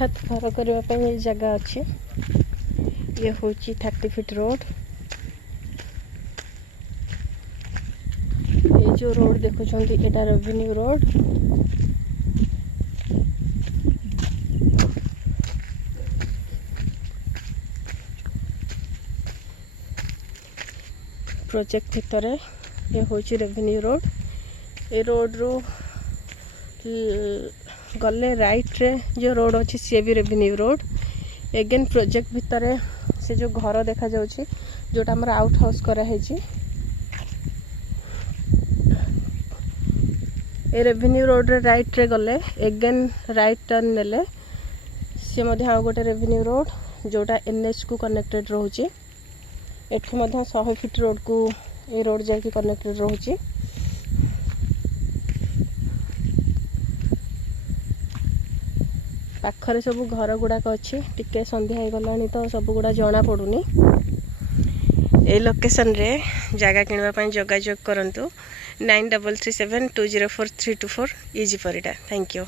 हठात घर करने जगह अच्छे ये हूँ 30 फीट रोड। ये जो रोड देखुं एटा रेवेन्यू रोड। प्रोजेक्ट भितर ये हूँ रेवेन्यू रोड। ये रोड रू गले राइट रे जो रोड अच्छी सी भी रेवेन्यू रोड। एगेन प्रोजेक्ट भितर से जो घर देखा जाउछि जोटा हमर आउट हाउस करा है जी। ए रेवेन्यू रोड रे राइट रे गले एगेन राइट टर्न नेले सी मध्य आउ गोटे रेवेन्यू रोड जोटा एनएच को कनेक्टेड रोचे। एठू मध्य 100 फीट रोड को ये रोड जाके कनेक्टेड रोचे। पाखरे सब घर गुड़ाक अच्छी टिके संध्या हो गलानी तो सब गुड़ा जना पड़ुनी। ए लोकेशन रे जगह किणवा जोगाजोग करंतु 9337204324 इजी परिडा। Thank you.